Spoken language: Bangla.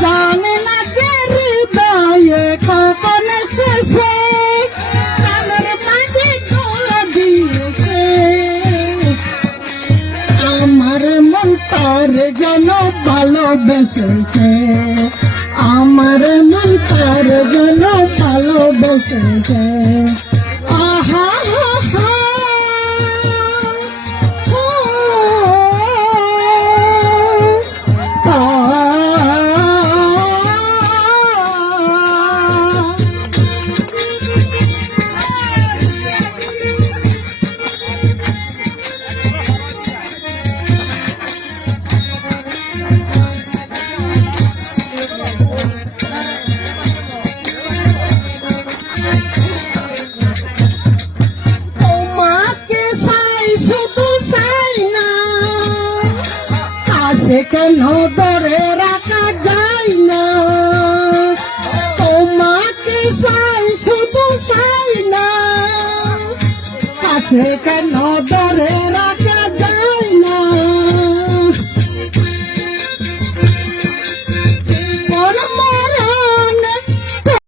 জানে না যে হৃদয়ে কখন শেষে প্রাণের মাঝে তোলা দিয়েছে আমার মন তার যেন ভালোবেসেছে আমার মন তার যেন ভালোবেসেছে আহা সে কেন ধরে রাখা যায় না তোমাকে চাই শুধু চাই না কাছে কেন ধরে রাখা যায়